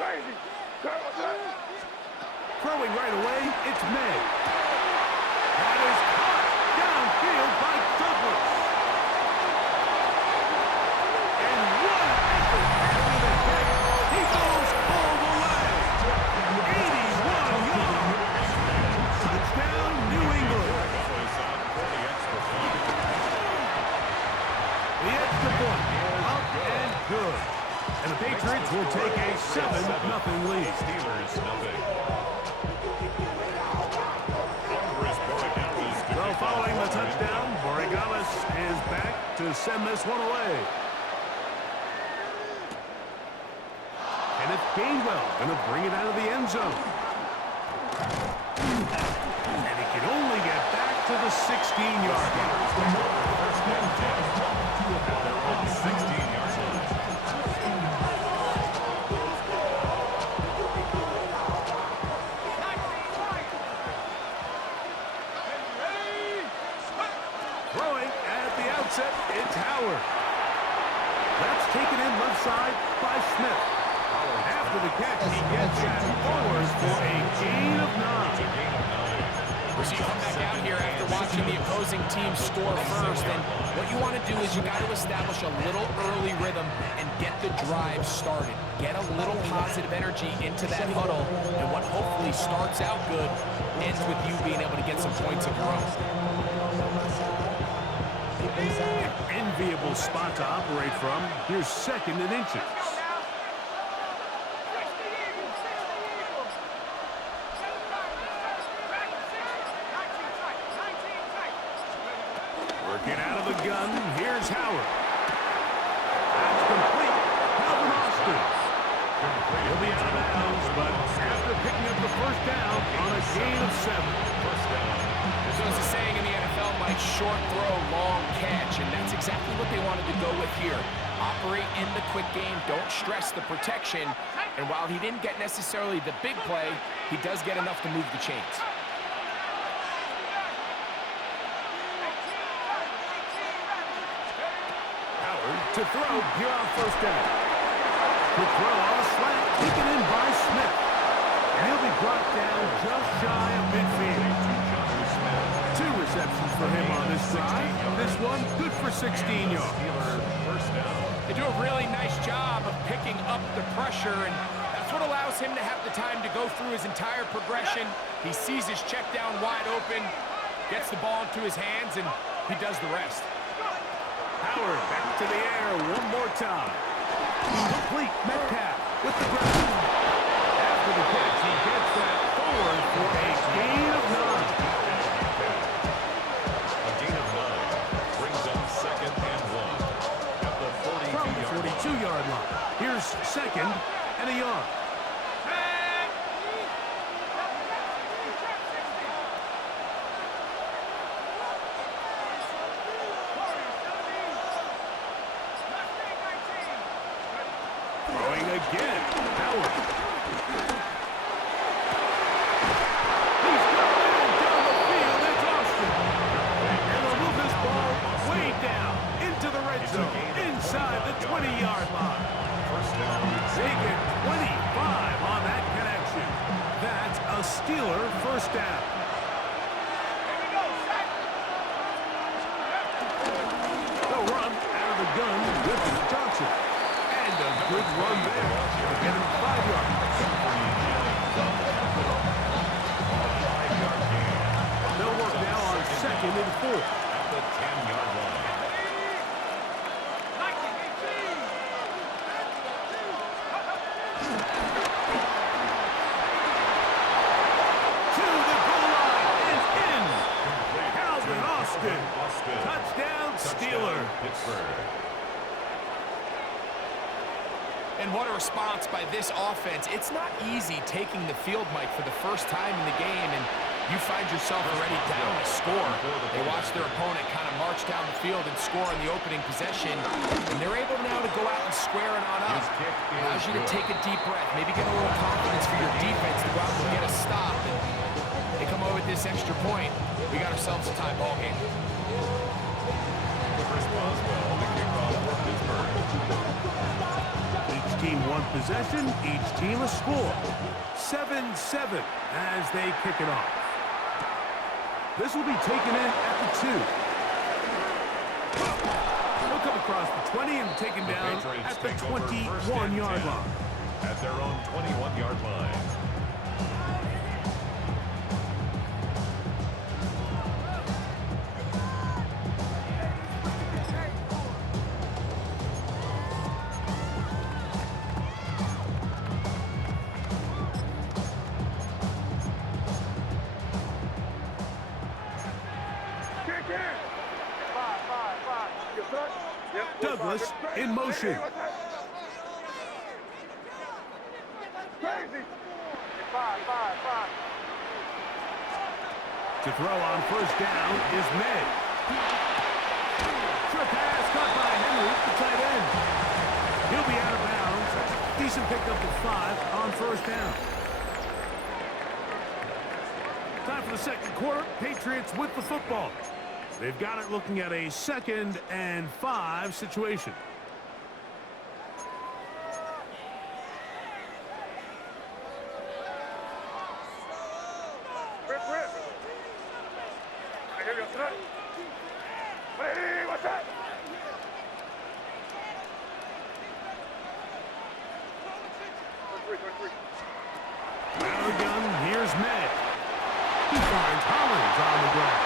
Crazy. Throwing right away, it's May. That is caught downfield by Douglas. And what an effort after the catch. He goes all the way. 81 yards. Touchdown, New England. The extra point, up and good. And the Patriots will take a 7-0 lead. Steelers, nothing. So following the touchdown, Borregales is back to send this one away. Kenneth Gainwell going to bring it out of the end zone. And he can only get back to the 16-yard line. They're on the 16-yard line. Throwing at the outset, it's Howard. That's taken in left side by Smith. After the catch, he gets that forward for a gain of 9. So you come back out here after watching the opposing team score first, and what you want to do is you got to establish a little early rhythm and get the drive started. Get a little positive energy into that huddle, and what hopefully starts out good ends with you being able to get some points of your own. Enviable spot to operate from. Here's 2nd and inches. Working out of the gun. Here's Howard. That's complete. Calvin Austin. He'll be out of bounds, but after picking up the first down on a gain of 7. First down. So as a saying in the NFL, Mike, short throw, long catch, and that's exactly what they wanted to go with here. Operate in the quick game, don't stress the protection, and while he didn't get necessarily the big play, he does get enough to move the chains. Howard to throw here on first down. Quick throw on a slant, taken in by Smith. And he'll be brought down just shy of midfield. 2 receptions for him on this drive. This one good for 16 yards. First down. They do a really nice job of picking up the pressure, and that's what allows him to have the time to go through his entire progression. He sees his check down wide open, gets the ball into his hands, and he does the rest. Howard back to the air one more time. Complete. Metcalf with the ground. After the catch, he gets that forward for a gain of 9. A gain of 9 brings up 2nd and 1 at the 42-yard line. Here's 2nd and a yard. Throwing again. Howard. He's got it down the field. It's Austin. And they'll move this ball way down into the red zone, inside the 20-yard line. First down. They get 25 on that connection. That's a Steeler first down. They'll run out of the gun with Johnson. And a good run there to get him 5 yards. They'll work now on 2nd and 4. At the 10-yard line. To the goal line and in. Calvin Austin. Touchdown, Steeler. Pittsburgh. And what a response by this offense. It's not easy taking the field, Mike, for the first time in the game, and you find yourself already down a score. They watch their opponent kind of march down the field and score in the opening possession. And they're able now to go out and square it on up. Allows you to take a deep breath, maybe get a little confidence for your defense to go out and get a stop. And they come over with this extra point. We got ourselves a tie ball game. Chris Boswell, the kickoff for Pittsburgh. Each team one possession, each team a score. 7-7 as they kick it off. This will be taken in at the 2. They'll come across the 20 and taken down at the 21-yard line. At their own 21-yard line. Douglas in motion. To throw on first down is May. Short pass caught by Henry, the tight end. He'll be out of bounds. Decent pickup of 5 on first down. Time for the second quarter. Patriots with the football. They've got it looking at a 2nd and 5 situation. Gun, here's May. He finds Hollins on the ground.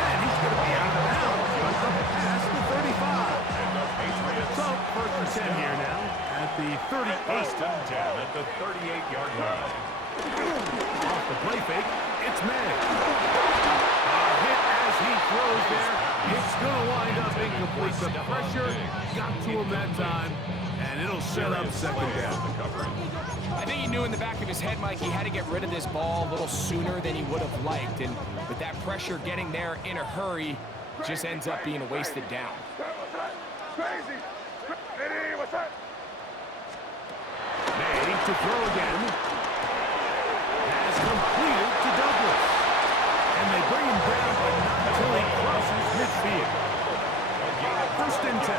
And he's going to be out of bounds. But up past the 35. And the Patriots. So, 1st and 10 here now at the 38. First and 10 at the 38-yard line. Off the play fake, it's May. A hit as he throws there. It's going to wind up incomplete. The pressure got to him that time, and it'll set up 2nd down. I think he knew in the back of his head, Mike, he had to get rid of this ball a little sooner than he would have liked. And with that pressure getting there in a hurry, just ends up being a wasted down. May to throw again. Has completed to Douglas. And they bring him down, but not until he crosses midfield. 1st and 10.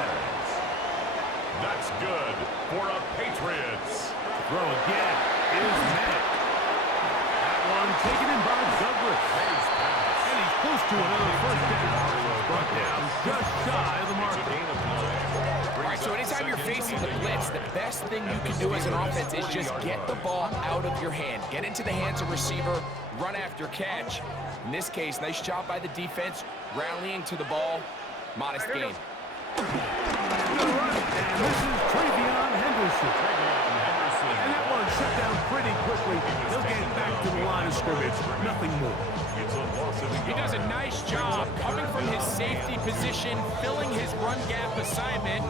That's good for a Patriots. Throw again is May. That one taken in by Douglas. And he's close to another first down. Brought down just shy of the marker. All right, so anytime you're facing the blitz, the best thing you can do as an offense is just get the ball out of your hand. Get into the hands of receiver, run after catch. In this case, nice job by the defense, rallying to the ball. Modest gain. And this is Travion Henderson. And that one shut down pretty quickly. He'll get back to the line of scrimmage. Nothing more. He does a nice job coming from his safety position, filling his run gap assignment.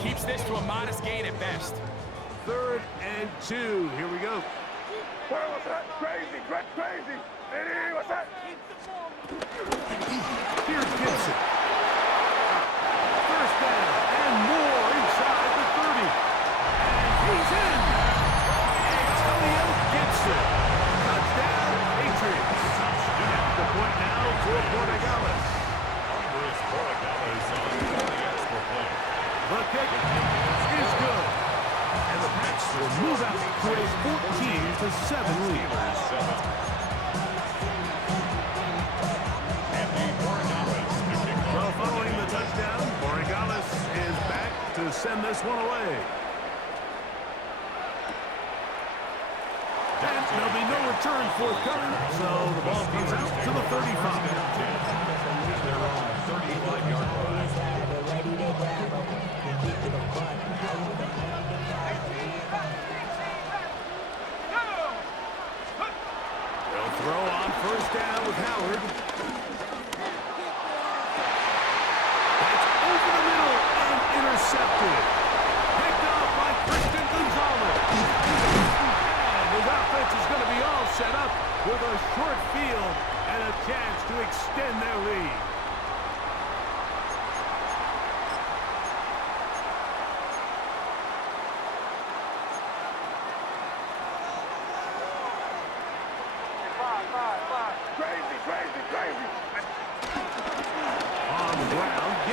Keeps this to a modest gain at best. 3rd and 2. Here we go. What's that? Crazy. Hey, what's that? Here's Gibson. First down and more inside the 30. And he's in. Antonio Gibson. Touchdown, Patriots. The point now for Borregales. Andres Borregales on the extra point. The kick is good. And the Pats will move out to a 14-7 lead. Well, following the touchdown, Borregales is back to send this one away. And there'll be no return forthcoming, so the ball comes out to the 35. Their own 35-yard line. They'll throw on first down with Howard. That's over the middle and intercepted. Picked off by Christian Gonzalez. And his offense is going to be all set up with a short field and a chance to extend their lead.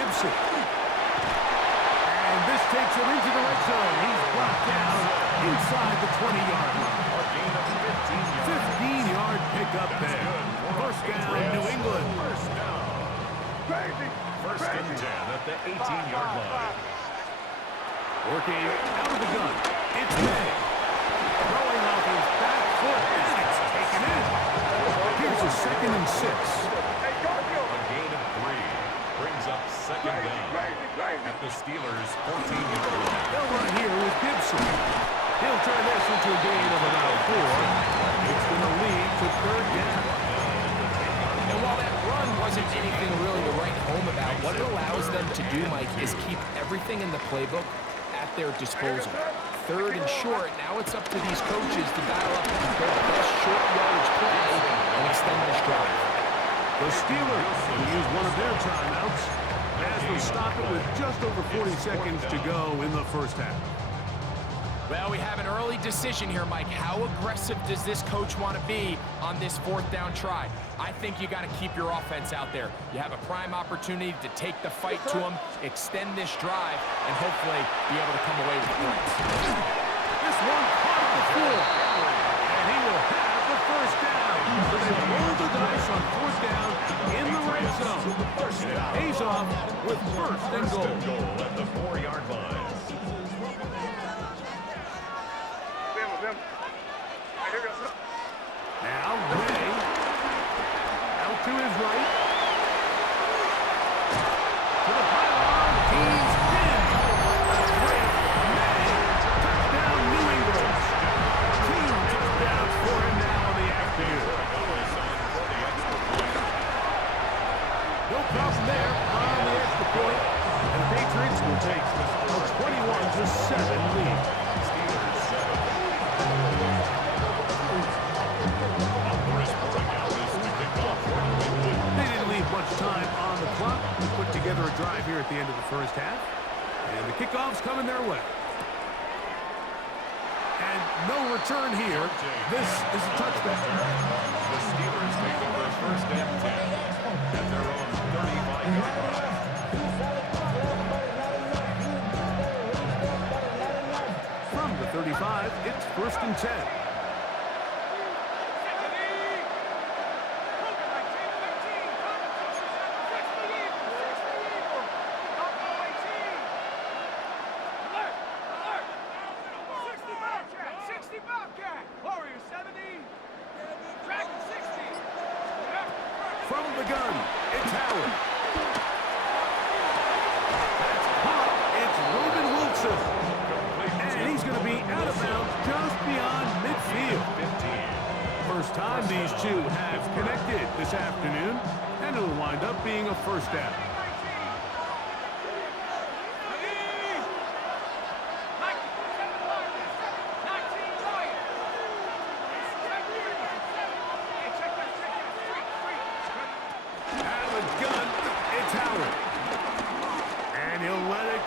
Gibson. And this takes him into the red zone. He's brought down inside the 20-yard line. A gain of 15 yards. 15-yard pickup there. First down, New England. First down. Crazy. First and 10 at the 18-yard line. Working out of the gun. It's May. Throwing off his back foot, and it's taken in. Here's a 2nd and 6. Hey, Garfield. A gain of 3 brings up second down Crazy. at the Steelers' 14-yard line. They'll run here with Gibson. He'll turn this into a gain of about 4. It's going to lead to 3rd down. And while that run wasn't anything really to write home about, what it allows them to do, Mike, is keep everything in the playbook at their disposal. 3rd and short, now it's up to these coaches to dial up their best short yardage play and extend this drive. The Steelers will use one of their timeouts as they stop it with just over 40 seconds to go in the first half. Well, we have an early decision here, Mike. How aggressive does this coach want to be on this 4th down try? I think you got to keep your offense out there. You have a prime opportunity to take the fight to them, extend this drive, and hopefully be able to come away with points. This one caught at the floor, and he will have the first down. So they roll the dice on 4th down in the red zone. And it pays off with 1st and goal. At the 4-yard line. Now, Ray, out to his right. To the pylon, he's in. Great May, touchdown New England. 2 touchdowns for him now in the afternoon. No problem there on the extra point. And the Patriots will take a 21-7 lead. Much time on the clock to put together a drive here at the end of the first half. And the kickoff's coming their way. And no return here. This is a touchback. The Steelers take over first and 10 at their own 35-yard line. From the 35, it's 1st and 10. From the gun, it's Howard. That's caught. It's Ruben Wilson. And he's going to be out of bounds just beyond midfield. First time these two have connected this afternoon, and it'll wind up being a first down.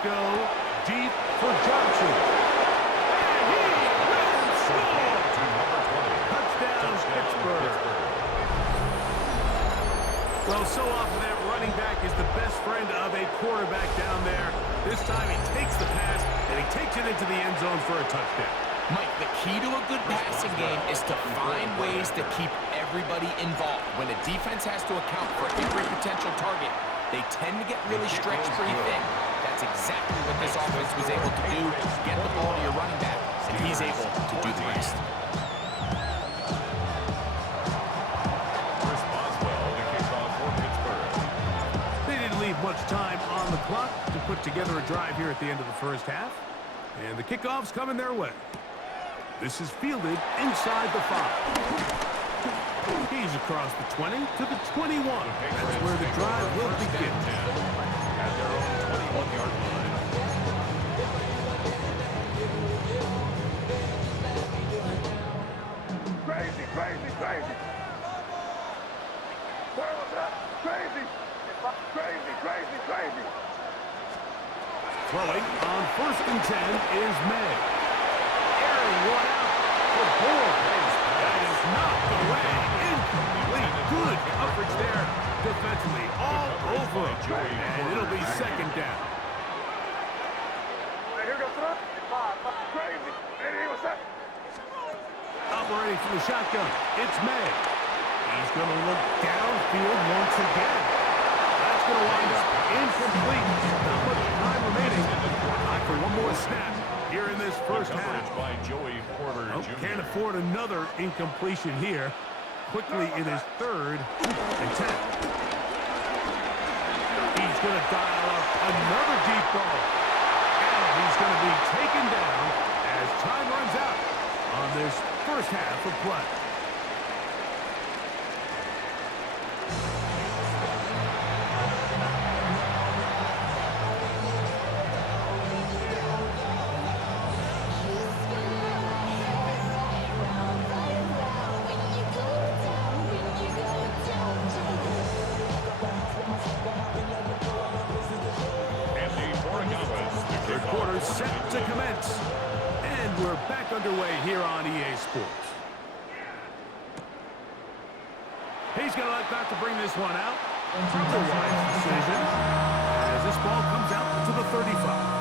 Go deep for Johnson. And he will score! Touchdown, Pittsburgh. Well, so often that running back is the best friend of a quarterback down there. This time he takes the pass, and he takes it into the end zone for a touchdown. Mike, the key to a good passing game is to find ways to keep everybody involved. When a defense has to account for every potential target, they tend to get really stretched pretty thin. That's exactly what this offense was able to do. Get the ball to your running back, and he's able to do the rest. They didn't leave much time on the clock to put together a drive here at the end of the first half. And the kickoff's coming their way. This is fielded inside the 5. He's across the 20 to the 21. That's where the drive will begin. At their own 21-yard line. Crazy. Crazy. Throwing on 1st and 10 is May. Airing one out for Bourne. That is knocked away. Incomplete. Good coverage there defensively all over him. And it'll be 2nd the shotgun. It's May. He's going to look downfield once again. That's going to wind up incomplete. Not much time remaining. Time for one more snap here in this first half. By Joey Porter Jr. Can't afford another incompletion here. Quickly in his 3rd and 10. He's going to dial up another deep ball. And he's going to be taken down as time runs out on this first half of play. Set to commence. And we're back underway here on EA Sports. He's going to like not to bring this one out. Probably a wise decision as this ball comes out to the 35.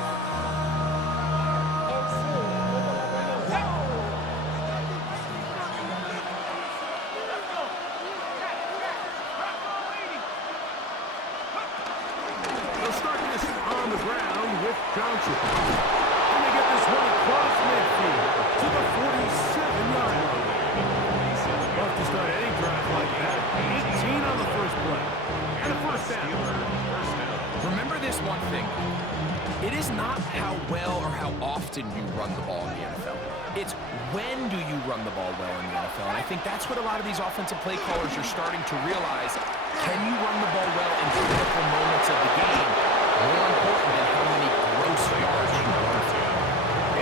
They'll start this on the ground with Johnson. And they get this one across midfield to the 47-yard line. Love to start any drive like that. 18 on the first play. And a first down. Remember this one thing. It is not how well or how often you run the ball in the NFL. It's when do you run the ball well in the NFL. And I think that's what a lot of these offensive play callers are starting to realize. Can you run the ball well in critical moments of the game? More important than how many gross yards you run for.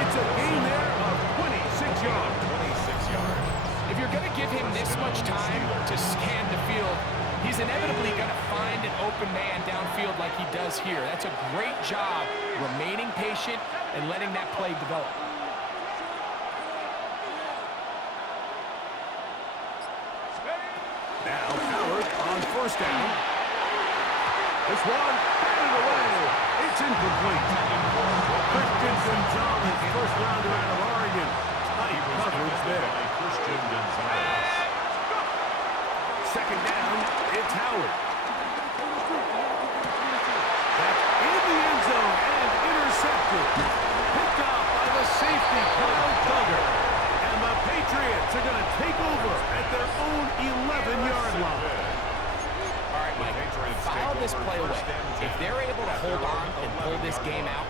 It's a gain there of 26 yards. 26 yards. If you're going to give him this much time to scan the field, he's inevitably going to find an open man downfield like he does here. That's a great job remaining patient and letting that play develop. Now Howard on first down. This one, batted away. It's incomplete. Christian Gonzalez, first rounder out of Oregon. Tight coverage there. Christian Gonzalez. Second down, it's Howard. Back in the end zone and intercepted. Picked off by the safety, Kyle Duggar. And the Patriots are going to take over at their own 11-yard line. All right, Mike, file this play away. If they're able to hold on and pull this game out,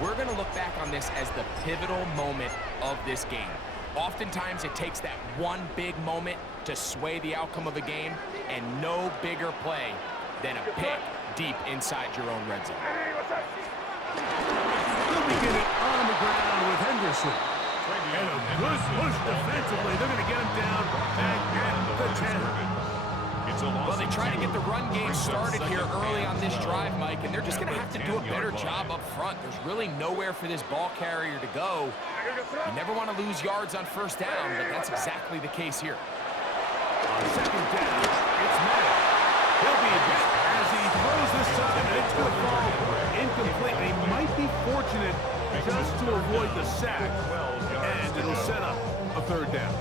we're going to look back on this as the pivotal moment of this game. Oftentimes, it takes that one big moment to sway the outcome of a game, and no bigger play than a pick deep inside your own red zone. They'll begin it on the ground with Henderson. And a good push defensively. They're going to get him down back at the 10. Well, they try to get the run game started here early on this drive, Mike, and they're just going to have to do a better job up front. There's really nowhere for this ball carrier to go. You never want to lose yards on first down, but that's exactly the case here. On second down, it's Madden. He'll be back as he throws this side, and it's going to fall incomplete. He might be fortunate just to avoid the sack, and it'll set up a third down.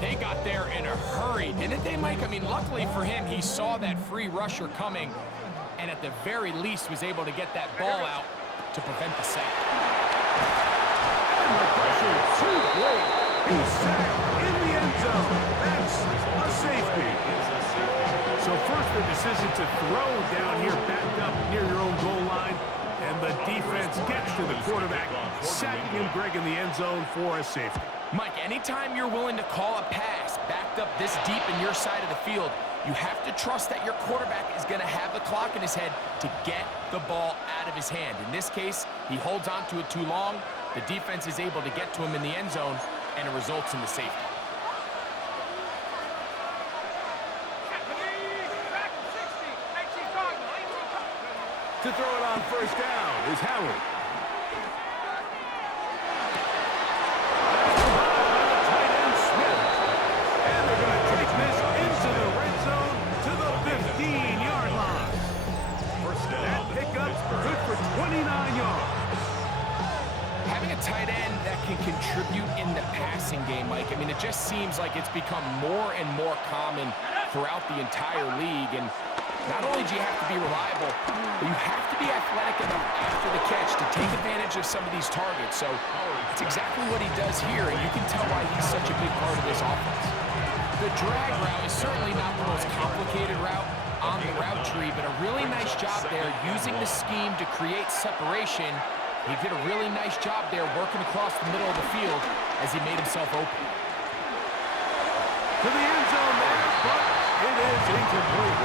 They got there in a hurry, didn't they, Mike? I mean, luckily for him, he saw that free rusher coming, and at the very least was able to get that ball out to prevent the sack. And the pressure too great. He's sacked in the end zone. That's a safety. So first the decision to throw down here, backed up near your own goal line, and the defense gets to the quarterback, sacking him, Greg, in the end zone for a safety. Mike, anytime you're willing to call a pass backed up this deep in your side of the field, you have to trust that your quarterback is going to have the clock in his head to get the ball out of his hand. In this case, he holds on to it too long. The defense is able to get to him in the end zone, and it results in the safety. To throw it on first down is Howard. Tight end Smith. And they're going to take this into the red zone to the 15-yard line. That pickup good for 29 yards. Having a tight end that can contribute contribute in the passing game, Mike. I mean, it just seems like it's become more and more common throughout the entire league. And not only do you have to be reliable, but you have to be athletic enough after the catch to take advantage of some of these targets. So it's exactly what he does here, and you can tell why he's such a big part of this offense. The drag route is certainly not the most complicated route on the route tree, but a really nice job there using the scheme to create separation. He did a really nice job there working across the middle of the field as he made himself open. To the end zone there, but it is incomplete.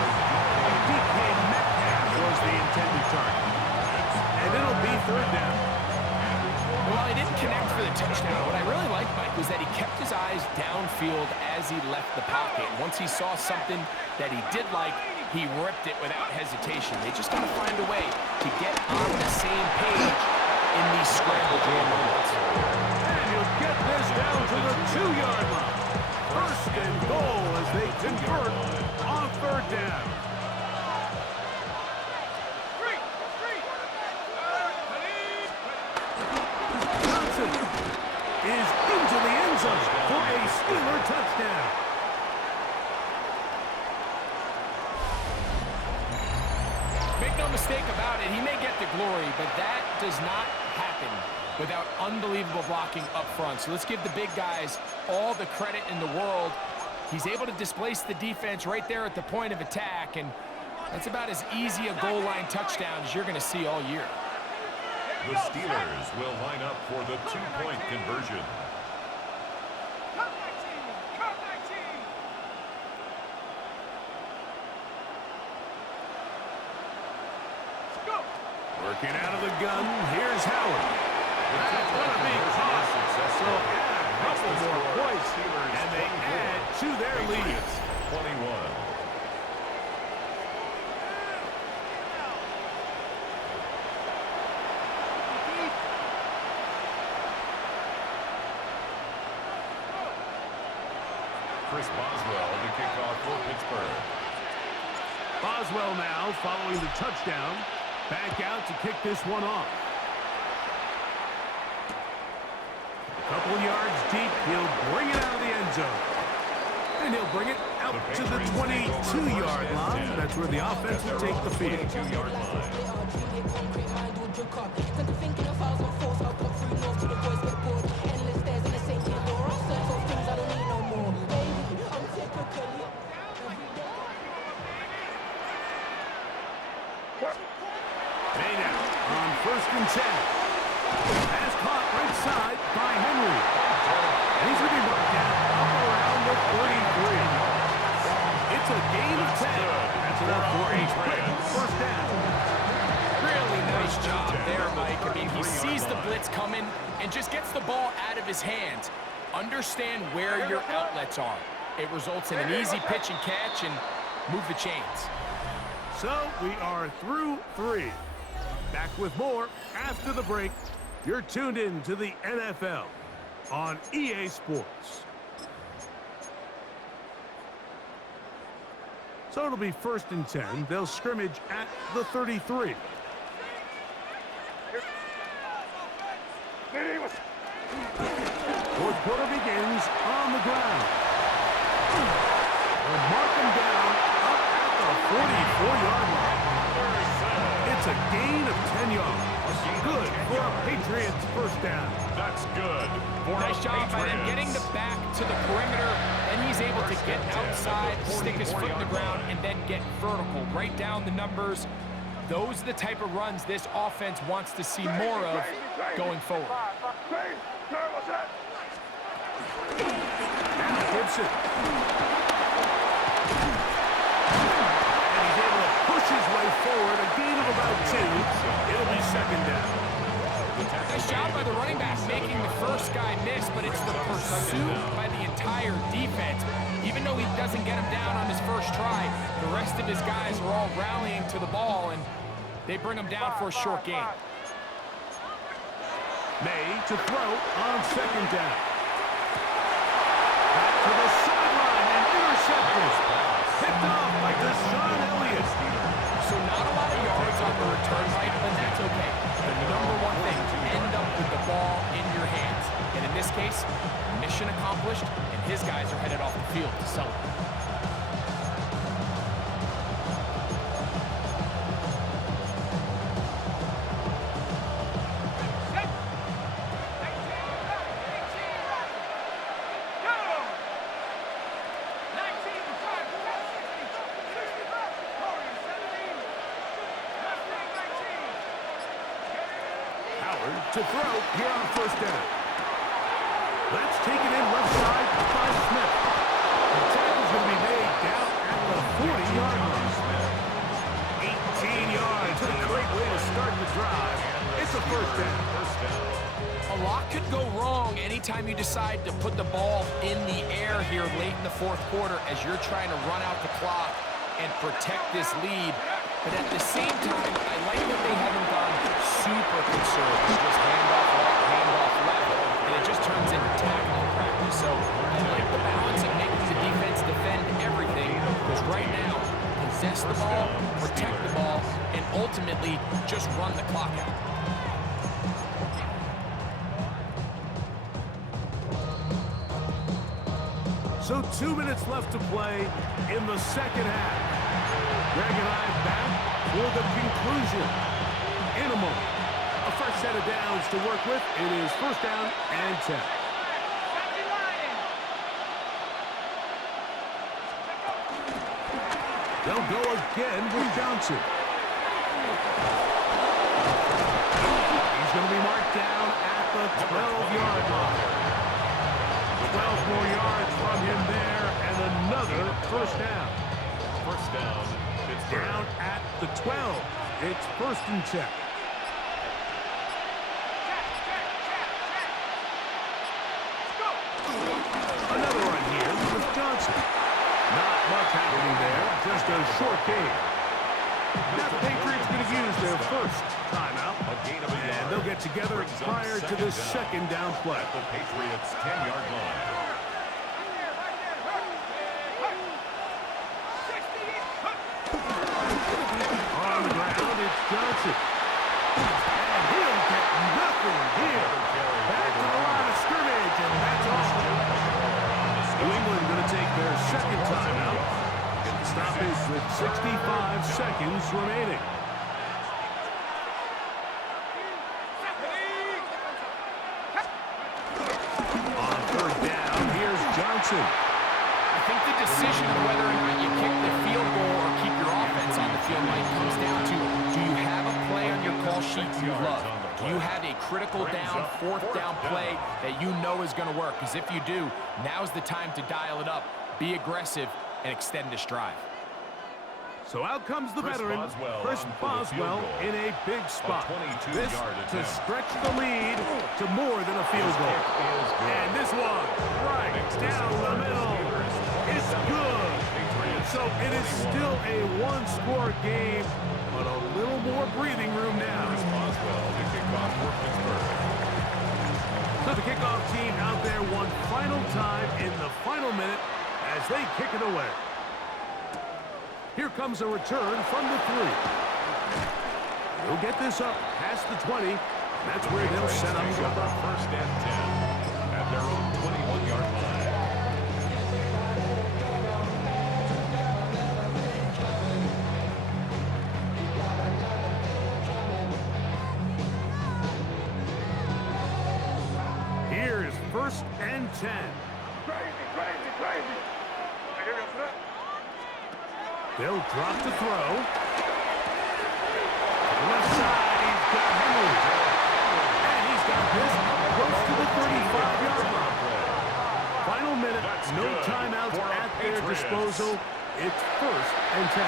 DK Metcalf was the intended target. And it'll be third down. While he didn't connect for the touchdown, what I really liked, Mike, was that he kept his eyes downfield as he left the pocket. Once he saw something that he did like, he ripped it without hesitation. They just got to find a way to get on the same page in these scramble drill moments. And he'll get this down to the 2-yard line. First and goal as they convert on third down. Johnson is into the end zone for a Steeler touchdown. Make no mistake about it, he may get the glory, but that does not happen without unbelievable blocking up front. So let's give the big guys all the credit in the world. He's able to displace the defense right there at the point of attack, and that's about as easy a goal line touchdown as you're going to see all year. The Steelers will line up for the two-point conversion. Working out of the gun, here's Howard. That's going to be caught. So add a couple more points, and they add to their lead. 21. Chris Boswell to kick off for Pittsburgh. Boswell now following the touchdown. Back out to kick this one off. A couple yards deep, he'll bring it out of the end zone. And he'll bring it out to the 22-yard line. That's where the offense will take the field. 22-yard line. Maynard on 1st and 10. Pass caught right side by Henry. And he's going to be brought down up around the 43. It's a gain of 10. That's enough for a quick first down. Really nice job there, Mike. I mean, he sees the blitz coming and just gets the ball out of his hands. Understand where your outlets are. It results in an easy pitch and catch and move the chains. So we are through 3. Back with more after the break. You're tuned in to the NFL on EA Sports. So it'll be 1st and 10. They'll scrimmage at the 33. Fourth quarter begins on the ground. They'll mark him down up at the 44-yard line. It's a gain of 10 yards. Good for a Patriots first down. That's good. Nice job by them getting the back to the perimeter. Then he's able to get outside, stick his foot in the ground, and then get vertical. Right down the numbers. Those are the type of runs this offense wants to see more of going forward. Now Gibson. And he's able to push his way forward. A gain of about 2. It'll be second down. Nice job by the running back making the first guy miss, but it's the pursuit by the entire defense. Even though he doesn't get him down on his first try, the rest of his guys are all rallying to the ball, and they bring him down for a short gain. May to throw on second down. Back to the sideline and intercepted. Picked off by Deshaun Elliott. So not a lot of yards on the return, Mike, but that's okay. The number one thing, end up with the ball in your hands. And in this case, case, mission accomplished, and his guys are headed off the field to celebrate. To throw here on first down. That's taken in left side by Smith. The tackle's going to be made down at the 40-yard line. 18 yards. A great way to start the drive. It's a first down. A lot could go wrong anytime you decide to put the ball in the air here late in the fourth quarter as you're trying to run out the clock and protect this lead. But at the same time, I like that they haven't gone super conservative. Just handoff left, and it just turns into tackling practice. So I like the balance of making the defense defend everything, because right now, possess the ball, protect the ball, and ultimately just run the clock out. So 2 minutes left to play in the second half. Greg and I back for the conclusion. In a moment, a fresh set of downs to work with. It is first down and 10. They'll go again with Johnson. He's going to be marked down at the 12-yard line. 12 more yards from him there, and another first down. First down, Pittsburgh. Down at the 12. It's first and 10. Another run here with Johnson. Not much happening there, just a short game. Now the Patriots going to use their first timeout, and they'll get together prior to the second down play. The Patriots' 10-yard line. On the ground, it's Johnson. And he'll get nothing here. Back to the line of scrimmage, and that's all. New England going to take their second timeout. And the stoppage with 65 seconds remaining. On third down, here's Johnson. I think the decision of whether or not you kick the field goal or keep your offense on the field, Mike, comes down to, do you have a play on your call sheet you love? Do you have a critical down, fourth down play that you know is going to work? Because if you do, now's the time to dial it up, be aggressive, and extend this drive. So out comes the veteran, Chris Boswell, in a big spot. This to stretch the lead to more than a field goal. And this one, right down the middle, is good. So it is still a one-score game, but a little more breathing room now. So the kickoff team out there one final time in the final minute as they kick it away. Here comes a return from the 3. They'll get this up past the 20. That's where they'll set up shop. First and 10 at their own 21-yard line. Here's first and 10. Crazy. They'll drop the throw. Left side, he's got Henry. And he's got this close to the 35-yard line. Final minute, no timeouts at their disposal. It's first and 10.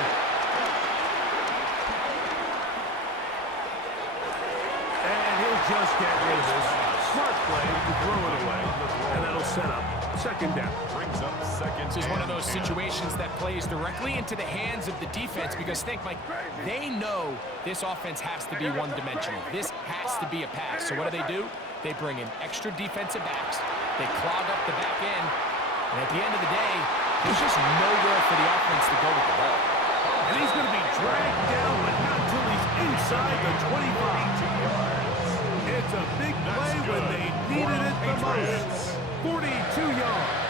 And he'll just get rid of this. Smart play to throw it away. And that'll set up second down. Brings up second. This is one of those situations that plays directly into the hands of the defense, because think, Mike, they know this offense has to be one-dimensional. This has to be a pass. So what do? They bring in extra defensive backs. They clog up the back end. And at the end of the day, there's just nowhere for the offense to go with the ball. And he's going to be dragged down, but not until he's inside the 25. It's a big play when they needed it the most. 42 yards.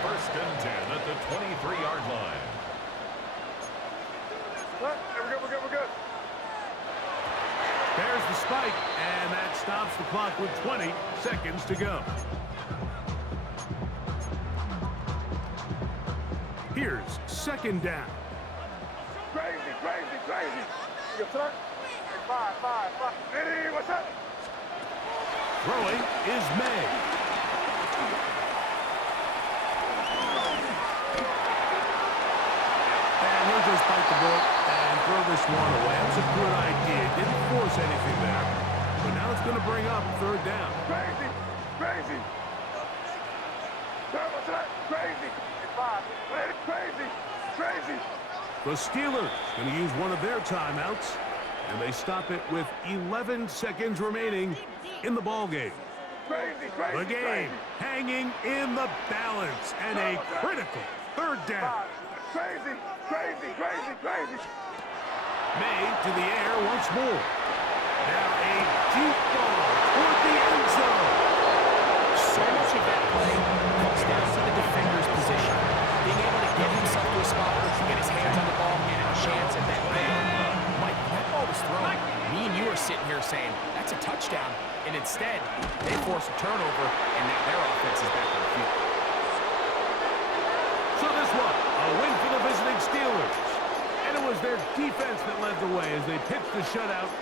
First and 10 at the 23-yard line. We're good, we're good, we're good. There's the spike, and that stops the clock with 20 seconds to go. Here's second down. Crazy, crazy, crazy. You got five. Hey, what's up? Throwing is May. And he'll just bite the bullet and throw this one away. That's a good idea. Didn't force anything there. But now it's going to bring up third down. Crazy, crazy. What's that? Crazy. Five. Crazy, crazy. The Steelers going to use one of their timeouts, and they stop it with 11 seconds remaining in the ballgame. Crazy, crazy, The game crazy. hanging in the balance, and a critical third down. Crazy, crazy, crazy, crazy. May to the air once more. Now a deep ball toward the end zone. So much of that play comes down to the defender's position. Being able to get himself to a spot where he can get his hands on the ball and a chance at that big. Mike, that ball was thrown. Me and you are sitting here saying, that's a touchdown. And instead, they force a turnover, and now their offense is back on the field. So this one, a win for the visiting Steelers. And it was their defense that led the way as they pitched the shutout